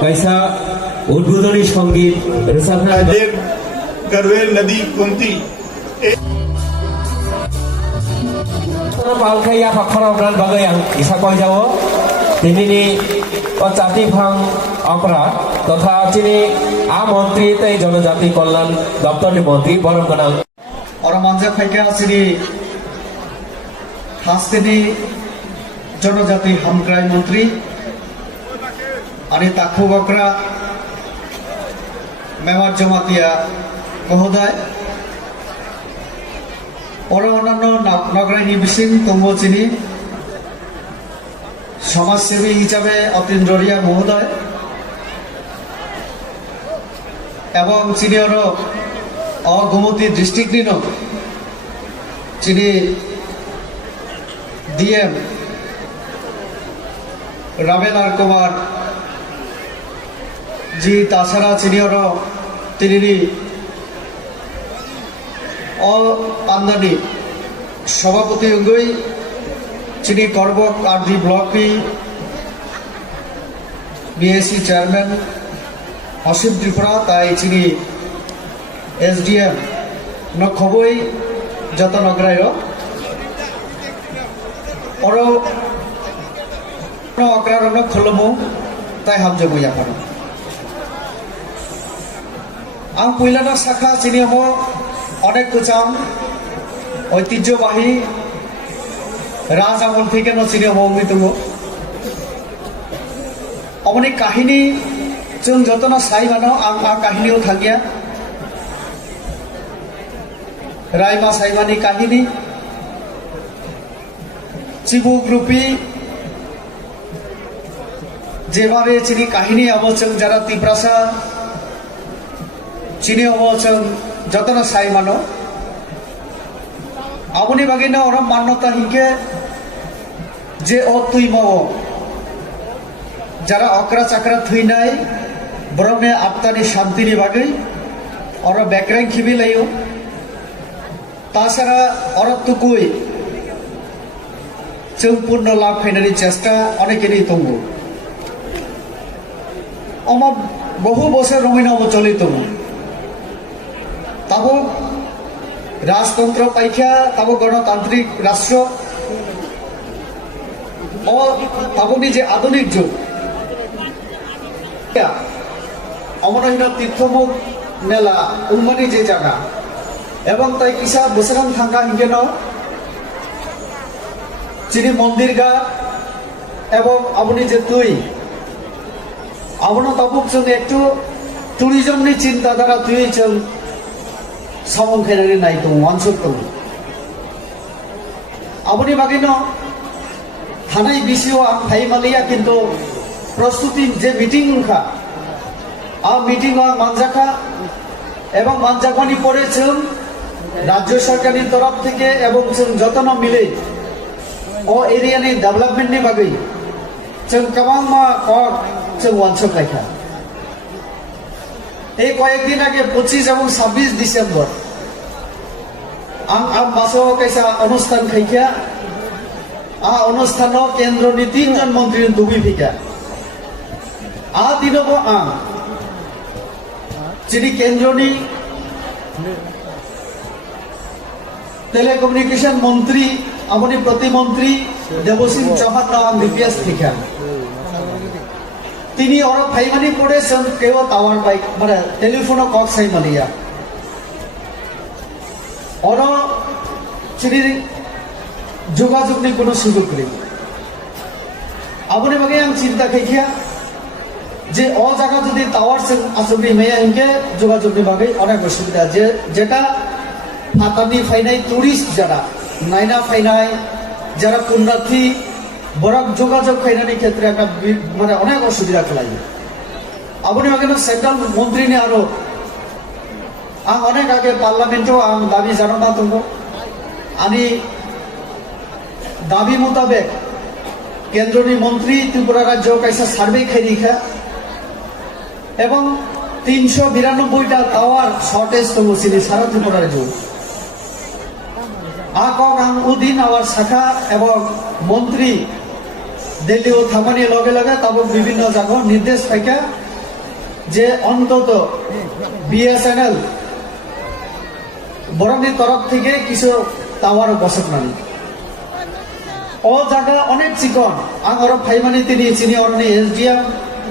कैसा उद्बोधनी संगीत देव गरवेल नदी कुंती पालखाया फाखरावनान बागै आं इसा कयजाओ दिनैनि जाति फां अपरा तथा चिनि आ मन्त्री तै जनजाति कल्याण दप्तरनि मन्त्री बरम गोनां और मानजा फाइका श्री हास्तेनि जनजाति हामग्राय मंत्री आणि ताखु बकरा मेवार जमातिया महोदय और अन्यान्य नगरायनि बिसिं तंगो चिनि समाजसेवी हिसाबे अतीन्द्र रिया महोदय एवं चिनि गुवाहाटी डिस्ट्रिक्टनि चिनि डीएम रामेलाल कुमार जी ताछाड़ा चिनि तिनि पान्दानी सभापति अंगई चिनि करबक आरडी ब्लॉक की बीएससी चेयरमैन असीम त्रिपुरा ताई चिनि एसडीएम न खबई जतन अग्राय और अग्रार खलमो ताई हामजो याफानो आं पहिलाना शाखा चिनि अनेक गोजाम ऐतिह्यबाही राज आमल थेके चिनि हमि दङ अमनि काहिनी जों जतना साइमानो आं आ काहिनीयाव थांगिया रायमा साइमानि काहिनी चिबु ग्रुपी जेबारे चिनि काहिनी अब जों जारा तिप्रासा चिनि अब जों जतना साइमानो आबनि बागैनो अरम मान्यता हिंके जे तुई मावो যারা অকরা চাকরা থুই নাই বরমে আত্মানি শান্তিনি বাগৈ और ব্যাকরাং খিবি লাইও তাছাড়া অরতুকুই जों पूर्ण लाभ फैनायनि चेष्टा अनेकेनि दङ अमा बहु बছর रमिनाबो चलि दङ ताबो राजतंत्र पाइखा ताबो गणतांत्रिक राष्ट्र और ताबोनि जे आधुनिक जुग अमरहिना तीर्थमुख मेला उन्मानी जे जागा एवं ताई किसा बोसराम थांगा हिंगेन चिनि मंदिर गा एवं आबनि जे तुई आबनो ताबुक जों एकटु टुरिजम नि चिंता धारा तुई जों समं खेनानै नायदों वानसुक दं आबनि बागैनो थानाय बिसियाव आं फाइमालिया किन्तु प्रस्तुति जे मीटिंग उनखा आ मीटिंग मानजाखा एवं मानजाखानि परे जों राज्य सरकारनि तरफ थेके एवं जों जतन मिले ओ एरियानि डेभलपमेन्टनि बागै जों गोबां मा जों वानसुक लायखा এই কয়েকদিন আগে 25 এবং 26 ডিসেম্বর आं बासाव कैसा अनुष्ठान खाइखा आ अनुष्ठान केंद्रनि 3 जन मंत्री दुबि फिका आ दिनबो आं चिनि केंद्रनि टेलिकम्युनिकेशन मंत्री आमनि प्रतिमंत्री देवसिंह चौहान नाम बीपीएस फिका তিনি और फाइमानी पड़े जों केव टावर बाइक माने टेलिफोन कक साइमालिया और चिनि যোগাযোগनि कोनो सुजुग गैया आबनि बागै आं चिंता खाइखा जे अ जागा जदि टावर जों आसुबि मैया हिंके যোগাযোগनि बागै अनेक असुबिदा जे जेटा फातानि फाइनाय टुरिस्ट जारा नायना फाइनाय जारा पुण्यर्थी बरक যোগাযোগ खाइनानि क्षेत्रे का माने अनेक असुबिदा खालायो आबनि बागैनो सेंट्रल मंत्रीनि आरो आं अनेक आगे पार्लामेंटआव आं दाबि जानानै दङ आंनि दाबि मुताबिक केंद्रनि मंत्री त्रिपुरा राज्य कैसा सार्वे खाइखा एवं 392टा टावर शॉर्टेज दङ चिनि सारा त्रिपुरा राज्य आकक आं उदिन आवर शाखा एवं मंत्री दिल्ली थामानि लगे लगे तब विभिन्न जगह निर्देश पाइका যে অন্তত বিএসএনএল বরংনি তরফ থেকে কিছু টাওয়ার বসত নানি ও জায়গা অনেক চিকন আং অর ফাইমানি তিনি চিনি অরনি এসডিএম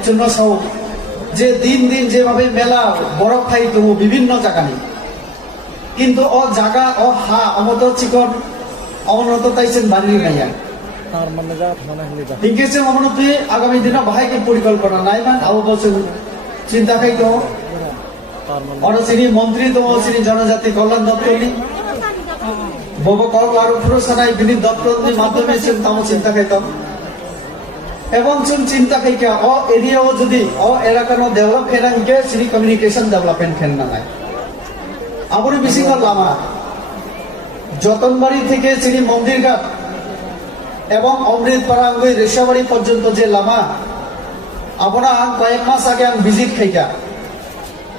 জন্য সব যে দিন দিন যেভাবে মেলা বরফ খাই তবু বিভিন্ন জায়গানি কিন্তু ও জায়গা ও হা অমত চিকন অমনত তাইছেন বাড়ি নাইয়া হিংকেছে অমনতি আগামী দিনে বাহাইকে পরিকল্পনা নাই মান আবো বছর চিন্তা খাই তো অর চিনি মন্ত্রী তো চিনি জনজাতি কল্যাণ দপ্তর নি বব কল আর পুরসনাই বিনি দপ্তর নি মাধ্যমে তামো চিন্তা খাইতাম এবং চিন্তা খাইকা ও এরিয়াও যদি ও এলাকানো ডেভেলপ খেলাকে চিনি কমিউনিকেশন ডেভেলপমেন্ট খেলনা নাই আবরি বেশি লামা যতনবাড়ি থেকে চিনি মন্দিরঘাট এবং অমৃতপাড়া আঙ্গুই রেশাবাড়ি পর্যন্ত যে লামা আপনার কয়েক মাস আগে আমি ভিজিট খাইকা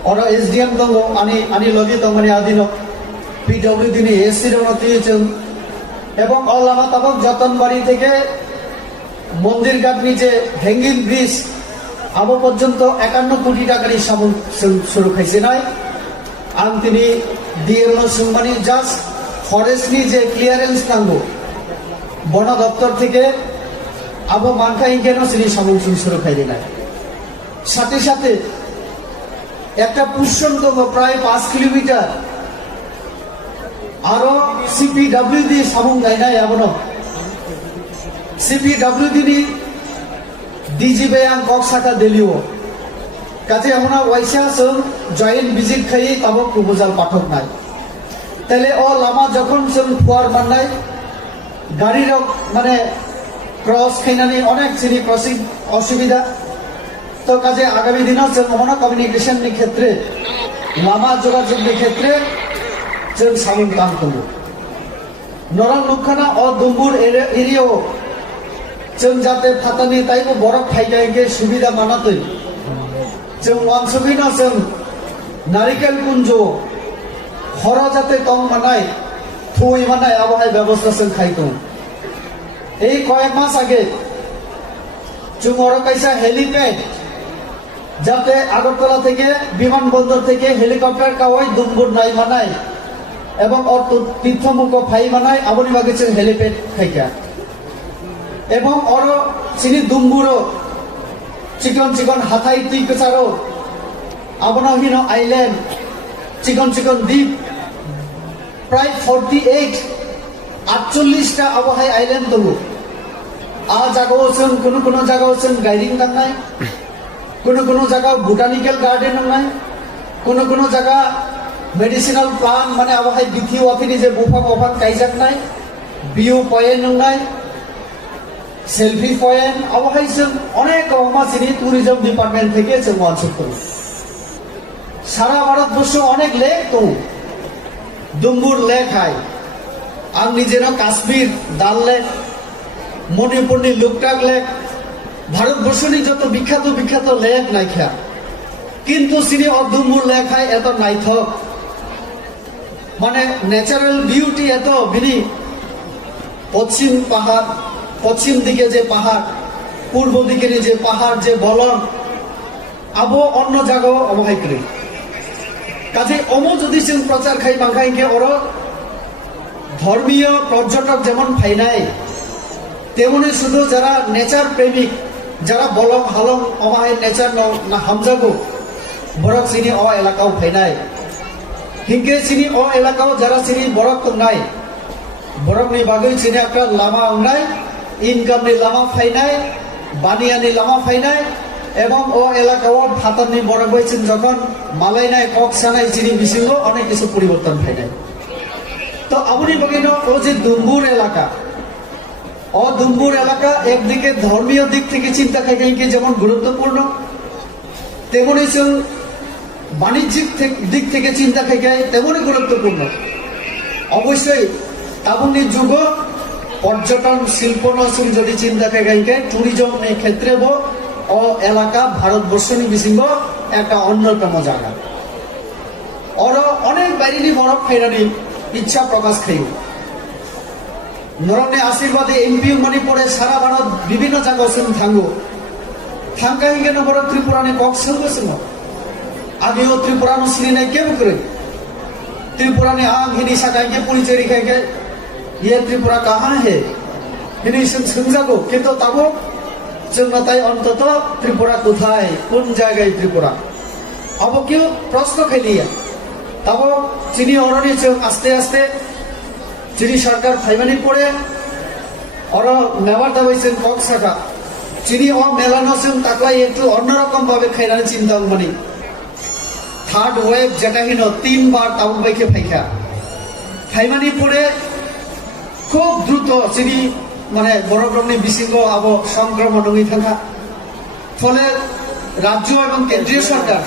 ওরা এসডিএম দঙ্গ আনি লগে দঙ্গনি আদিন পিডব্লিউ দিনে এসসি রণতিয়েছেন এবং ও লামা তাবক যতনবাড়ি থেকে মন্দিরঘাট নিচে হ্যাঙ্গিং ব্রিজ আবো পর্যন্ত 51 কোটি টাকারই সামন শুরু খাইছে নাই আম তিনি ডিএলও সুমানি জাস্ট ফরেস্টলি যে ক্লিয়ারেন্স নাঙ্গো বন দপ্তর থেকে আবো মানখাই কেন তিনি সামন শুরু খাইলে নাই সাথে সাথে একটা পুষ্যন্তম প্রায় 5 কিলোমিটার আরো সিপিডব্লিউ দিয়ে সামন গাই নাই এমন সিপিডব্লিউ দিনি ডিজিবে আং কক সাকা দিলিও কাজে আমরা ওয়াইসা সং জয়েন্ট ভিজিট খাই তাবক প্রপোজাল পাঠক নাই তাহলে ও লামা যখন সং ফুয়ার মাননাই গাড়ির মানে ক্রস খাইনানি অনেক চিনি ক্রসিং অসুবিধা তো কাজে আগামী দিনও সং মনে কমিউনিকেশন ক্ষেত্রে লামা যোগাযোগের ক্ষেত্রে जों सामन काम करबो नरम लुखाना और दुम्बुर एरियाओ जों जाते फातानि ताइबो बरफ फाइनायगे सुबिदा मानातै जों वानसुबिना जों नारिकेल कुंज हर जाते तंग मानाय थुई मानाय आबहाय व्यवस्था जों खाइतो এই কয়েক মাস আগে जों और कैसा हेलिपैड যাতে আগরতলা থেকে বিমানবন্দর থেকে হেলিকপ্টার কাওয়াই দুম্বুর নাই মানায় এবং তীর্থমুখ ফাই মানায় আবনি বাগেছেন হেলিপ্যাড খাইকা এবং অর চিনি দুম্বুরো চিকন চিকন হাতাই তুই কেচারো আবনহীন আইল্যান্ড চিকন চিকন দ্বীপ প্রায় 48টা আবহাওয়া আইল্যান্ড দলো আ জায়গাও আছেন কোন জায়গাও আছেন গাইডিং নাই কোন জায়গা বোটানিক্যাল গার্ডেন নাই কোন জায়গা মেডিসিনাল প্লান্ট মানে আবহাওয়া দ্বিতীয় অফিনি যে বুফাং অফাং কাইজাক নাই ভিউ পয়েন্ট নাই সেলফি পয়েন্ট আবহাওয়া অনেক অমাসিনি ট্যুরিজম ডিপার্টমেন্ট থেকে মঞ্চুর করি সারা ভারতবর্ষ অনেক লেক তো দুম্বুর লেক হয় আর নিজের কাশ্মীর ডাল লেক মণিপুরনি লুকটাক লেক ভারতবর্ষনি যত বিখ্যাত বিখ্যাত লেক নাইখা কিন্তু সিনি অদুম্বুর লেক হয় এত নাইথক মানে ন্যাচারাল বিউটি এত বিনি পশ্চিম পাহাড় পশ্চিম দিকে যে পাহাড় পূর্ব দিকে যে পাহাড় যে বলন আবো অন্য জায়গাও অবহাই করে কাজে অম যদি প্রচার খাই বাংখাইকে ওর ধর্মীয় পর্যটক যেমন ফাইনাই তেমনি শুধু যারা নেচার প্রেমিক যারা বলং হালং অমাহাই নেচার না হামজাগো বরক চিনি অ এলাকাও ফাইনাই হিংকে চিনি অ এলাকাও যারা চিনি বরক তো নাই বরকনি বাগৈ চিনি একটা লামা নাই ইনকামনি লামা ফাইনাই বানিয়ানি লামা ফাইনাই এবং ও এলাকাও ফাতানি বরক হয়েছেন যখন মালাই নাই কক সানাই চিনি বিশিঙ্গ অনেক কিছু পরিবর্তন ফাইনাই তো আপনি বগিন ও যে দুম্বুর এলাকা দুম্বুর এলাকা একদিকে ধর্মীয় দিক থেকে চিন্তা খাইকে যেমন গুরুত্বপূর্ণ তেমনি বাণিজ্যিক দিক থেকে চিন্তা খাইকে তেমনি গুরুত্বপূর্ণ অবশ্যই তাবুনি যুগ পর্যটন শিল্প নসুল যদি চিন্তা খাইকে ট্যুরিজম এই ক্ষেত্রে ও এলাকা ভারতবর্ষনি বিশিঙ্গ একটা অন্যতম জায়গা ওর অনেক বাইরেনি বরফ খাইরানি ইচ্ছা প্রকাশ খাইব নরনে আশীর্বাদে এমপি মণিপুরে সারা ভারত বিভিন্ন জায়গা থাঙ্গো থাঙ্কা হিঙ্গে নবর ত্রিপুরানি কক সঙ্গ আগেও ত্রিপুরা সিনি নাই কেউ করে त्रिपुरा ने आम हिनी सकाई के परिचय लिखे के ये त्रिपुरा कहाँ है हिनी संजागो किंतु तबो जोंनाताय अंतत त्रिपुरा कोथाय कोन जायगाय त्रिपुरा अब क्यों प्रश्न खेलिया तबो चिनी अरणी जों आस्ते आस्ते चिनी सरकार फाइमानी पड़े और नेवार दाबाइছেন কক শাখা চিনি ও মেলানো जों তাকলাই একটু অন্যরকম ভাবে খাইরানি চিন্তা মানি থার্ড ওয়েভ যেটা হিনো 3 বার টাউন বাইকে ফাইখা ফাইমানি পড়ে খুব দ্রুত চিনি মানে বড়গ্রামনি বিশৃঙ্গ আব সংক্রমণ হয়ে থাকা ফলে রাজ্য এবং কেন্দ্রীয় সরকার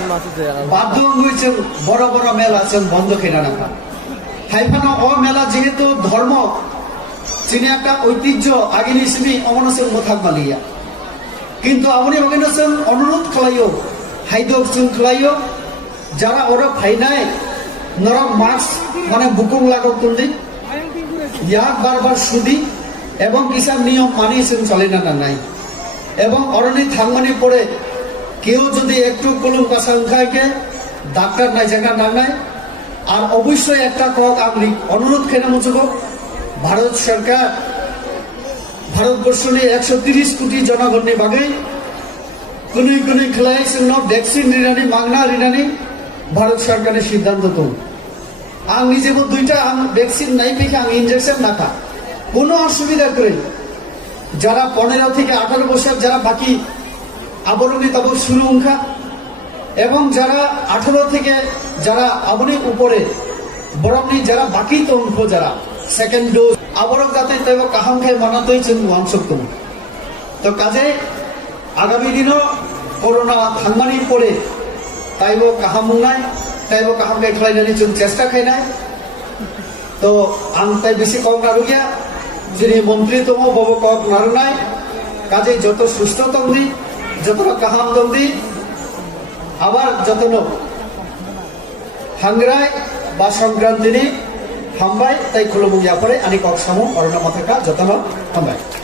বাধ্য হয়েছেন বড় বড় মেলা আছেন বন্ধ খেলা রাখা ফাইফানো ও মেলা যেহেতু ধর্ম চিনি একটা ঐতিহ্য আগে নিসমি অমনসের মোথাক মালিয়া কিন্তু আপনি অগিনসেন অনুরোধ খালাইও হাইদক চুন খালাইও যারা ওরা ফাইনায় নরম মাস্ক মানে বুকুং লাগক তুলদি ইয়াক বারবার সুদি এবং কিসার নিয়ম মানিয়েছেন চলে না নাই এবং অরণি থাংমানি পড়ে কেউ যদি একটু কলম কাঁচা উঠাইকে ডাক্তার নাই জায়গা না নাই আর অবশ্যই একটা কক আমি অনুরোধ খেলে মুচুক ভারত সরকার ভারতবর্ষ নিয়ে 130 কোটি জনগণের বাগে কুনুই কুনুই খেলাইছেন ভ্যাকসিন রিনানি মাগনা রিনানি ভারত সরকারের সিদ্ধান্ত তো আং নিজেও দুইটা আং ভ্যাকসিন নাই পেখে আং ইনজেকশন নাকা কোনো অসুবিধা করে যারা 15 থেকে 18 বছর যারা বাকি আবরণী তব শুরু উঙ্খা এবং যারা 18 থেকে যারা আবরণী উপরে বরংনি যারা বাকি তো উঙ্খ যারা সেকেন্ড ডোজ আবরক যাতে তৈব কাহাম খাই মানাতেই চেন ওয়ানসক্তম তো কাজে আগামী দিনও করোনা থানমানি পড়ে তাইব কাহাম নাই তাইব কাহাম খাই খাইনানি जों চেষ্টা খাই নাই তো আং তাই বেশি কম নারুগিয়া যিনি মন্ত্রী তম বব কক নারুনাই কাজে যত সুস্থ তংদি যত কাহাম দংদি আবার যতন হাংরাই বা সংক্রান্তিনি হামবাই তাই খুলুমুগিয়া পরে আনি কক সামু অরণ্য মাথাকা যতন হামবাই